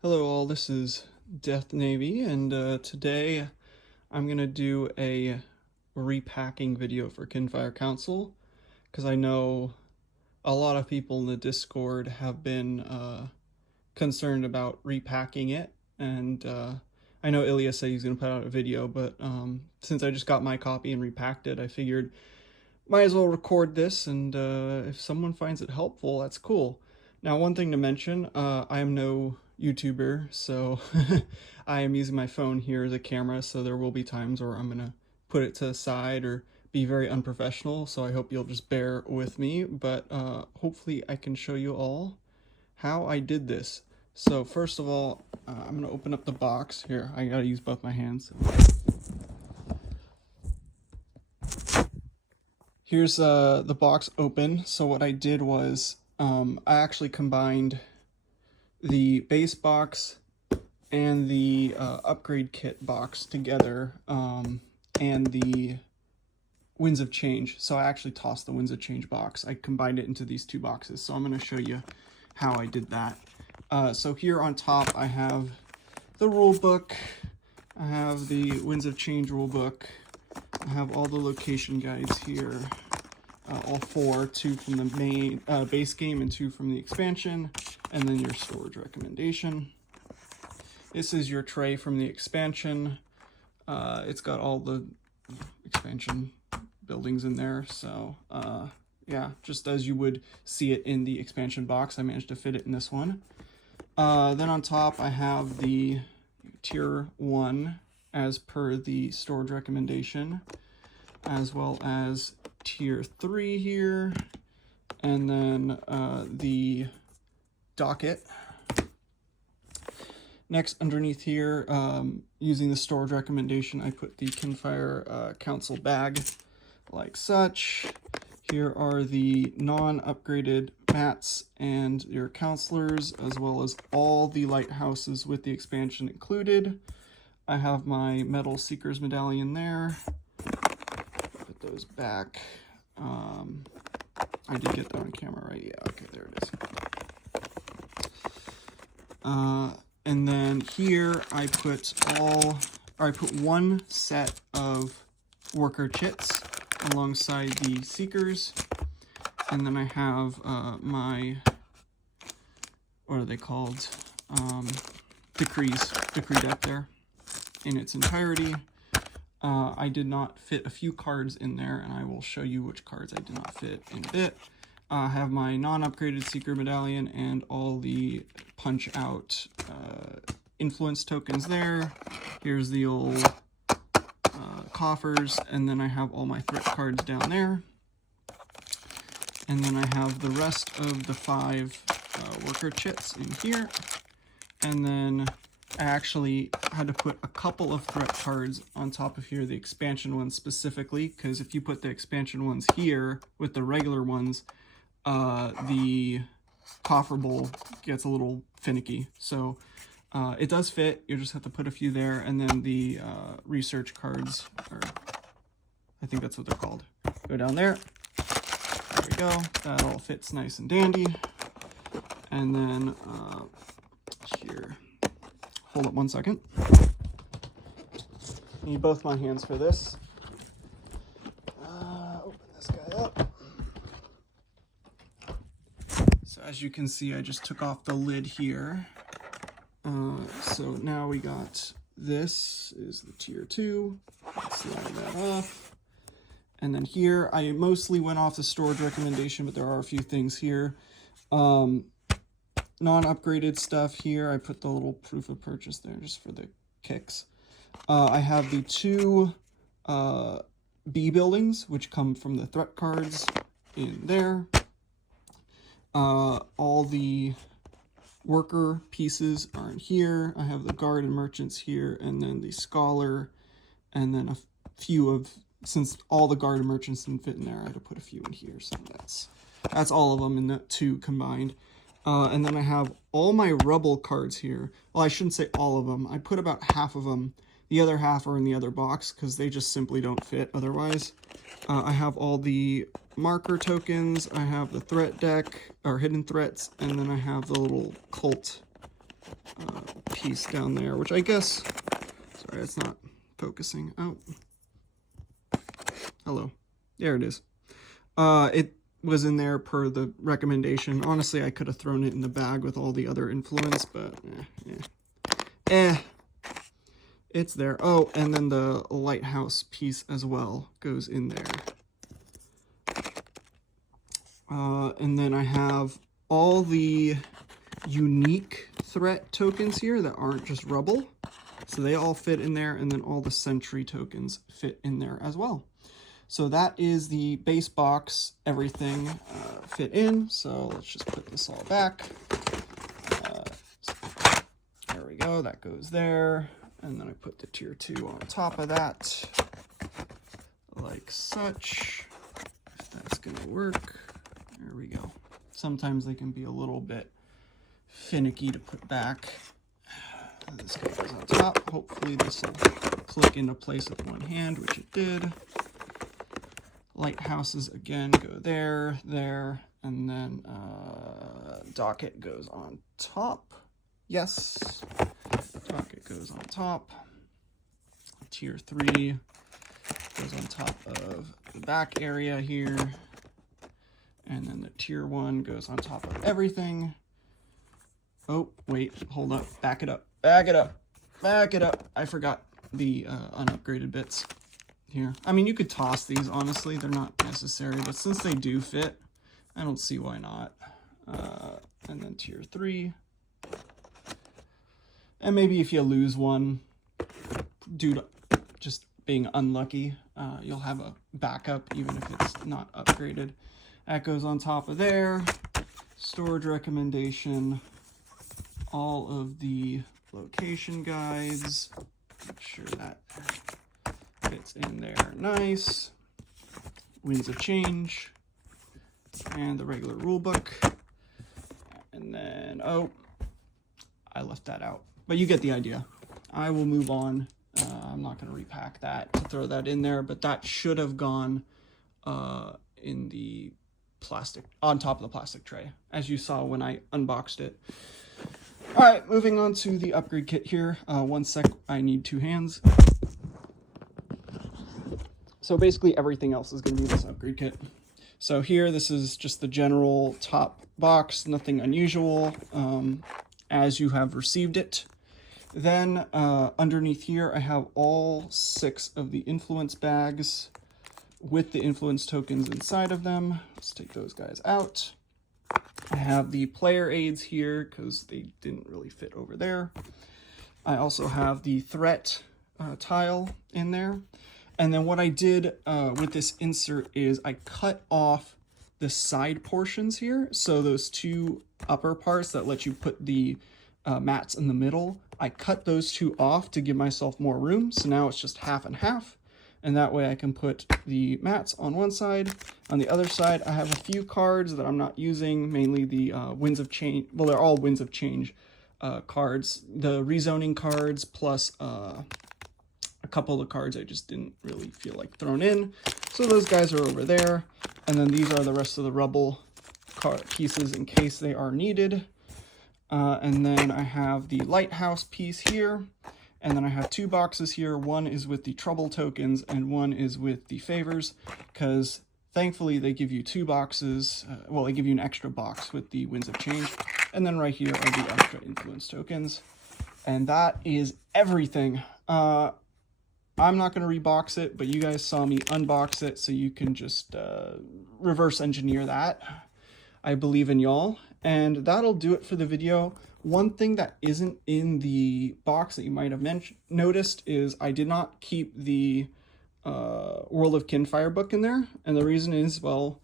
Hello all, this is Death Navy, and today I'm going to do a repacking video for Kinfire Council, because I know a lot of people in the Discord have been concerned about repacking it, and I know Ilya said he's going to put out a video, but since I just got my copy and repacked it, I figured might as well record this, and if someone finds it helpful, that's cool. Now, one thing to mention, I am no YouTuber, so I am using my phone here as a camera, so there will be times where I'm gonna put it to the side or be very unprofessional, so I hope you'll just bear with me, but hopefully I can show you all how I did this. So first of all, I'm gonna open up the box. Here, I gotta use both my hands. Here's the box open. So what I did was I actually combined the base box and the upgrade kit box together, and the Winds of Change. So I actually tossed the Winds of Change box. I combined it into these two boxes. So I'm going to show you how I did that. So here on top I have the rule book. I have the Winds of Change rule book. I have all the location guides here, all four, 2 from the main base game and 2 from the expansion, and then your storage recommendation. This is your tray from the expansion. It's got all the expansion buildings in there, so yeah, just as you would see it in the expansion box, I managed to fit it in this one. Then on top I have the tier 1 as per the storage recommendation, as well as tier 3 here, and then the docket. Next, underneath here, using the storage recommendation, I put the Kinfire Council bag like such. Here are the non-upgraded mats and your counselors, as well as all the lighthouses with the expansion included. I have my metal Seeker's medallion there. Put those back. I did get that on camera, right? Yeah, okay, there it is. And then here I put one set of worker chits alongside the Seekers. And then I have my, what are they called? Decree deck there in its entirety. I did not fit a few cards in there, and I will show you which cards I did not fit in a bit. I have my non-upgraded Seeker medallion and all the punch-out influence tokens there. Here's the old coffers, and then I have all my threat cards down there. And then I have the rest of the 5 worker chits in here. And then I actually had to put a couple of threat cards on top of here, the expansion ones specifically, because if you put the expansion ones here with the regular ones, the coffer bowl gets a little finicky. So it does fit, you just have to put a few there, and then the research cards, or I think that's what they're called, go down there. There we go, that all fits nice and dandy. And then here, hold up one second. Need both my hands for this. Open this guy up. So as you can see, I just took off the lid here. So now we got, this is the tier 2. Slide that off. And then here, I mostly went off the storage recommendation, but there are a few things here. Non-upgraded stuff here, I put the little proof of purchase there just for the kicks. I have the 2 B buildings, which come from the threat cards in there. All the worker pieces are in here. I have the guard and merchants here, and then the scholar, and then a few of, since all the guard and merchants didn't fit in there, I had to put a few in here, so that's all of them in the 2 combined. And then I have all my rebel cards here. Well, I shouldn't say all of them. I put about half of them. The other half are in the other box because they just simply don't fit otherwise. I have all the marker tokens. I have the threat deck, or hidden threats, and then I have the little cult piece down there, which I guess, sorry, it's not focusing. Oh, hello, there it is. It was in there per the recommendation. Honestly, I could have thrown it in the bag with all the other influence, but it's there. Oh, and then the lighthouse piece as well goes in there. And then I have all the unique threat tokens here that aren't just rubble. So they all fit in there, and then all the sentry tokens fit in there as well. So that is the base box, everything fit in. So let's just put this all back. There we go, that goes there. And then I put the tier 2 on top of that, like such, if that's gonna work. There we go. Sometimes they can be a little bit finicky to put back. This guy goes on top. Hopefully this will click into place with one hand, which it did. Lighthouses again go there, there, and then docket goes on top. Yes, docket goes on top. Tier 3 goes on top of the back area here. And then the tier 1 goes on top of everything. Oh, wait, hold up, back it up, back it up, back it up. I forgot the unupgraded bits here. I mean, you could toss these, honestly, they're not necessary, but since they do fit, I don't see why not. And then tier 3. And maybe if you lose one due to just being unlucky, you'll have a backup even if it's not upgraded. That goes on top of there. Storage recommendation. All of the location guides. Make sure that fits in there nice. Winds of change. And the regular rule book. And then, oh, I left that out. But you get the idea. I will move on. I'm not going to repack that to throw that in there, but that should have gone in the plastic, on top of the plastic tray, as you saw when I unboxed it. All right, moving on to the upgrade kit here. One sec, I need 2 hands. So basically everything else is going to be this upgrade kit. So here, this is just the general top box, nothing unusual, as you have received it. Then underneath here, I have all 6 of the influence bags with the influence tokens inside of them. Let's take those guys out. I have the player aids here because they didn't really fit over there. I also have the threat tile in there. And then what I did with this insert is I cut off the side portions here. So those 2 upper parts that let you put the mats in the middle, I cut those 2 off to give myself more room. So now it's just half and half. And that way I can put the mats on one side. On the other side, I have a few cards that I'm not using, mainly the Winds of Change. Well, they're all Winds of Change cards. The rezoning cards, plus a couple of the cards I just didn't really feel like throwing in. So those guys are over there. And then these are the rest of the rubble card pieces in case they are needed. And then I have the lighthouse piece here. And then I have 2 boxes here. One is with the trouble tokens and one is with the favors, because thankfully they give you 2 boxes. Well, they give you an extra box with the Winds of Change. And then right here are the extra influence tokens. And that is everything. I'm not going to rebox it, but you guys saw me unbox it, so you can just reverse engineer that. I believe in y'all. And that'll do it for the video. One thing that isn't in the box that you might have noticed is I did not keep the World of Kinfire book in there. And the reason is, well,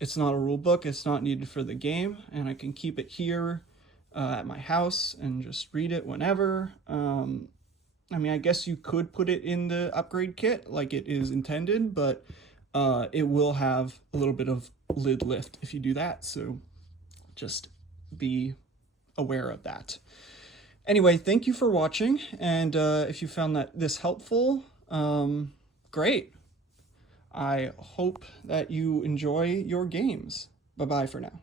it's not a rule book. It's not needed for the game. And I can keep it here at my house and just read it whenever. I mean, I guess you could put it in the upgrade kit like it is intended, but it will have a little bit of lid lift if you do that. So just be aware of that. Anyway, thank you for watching, and if you found this helpful, great. I hope that you enjoy your games. Bye-bye for now.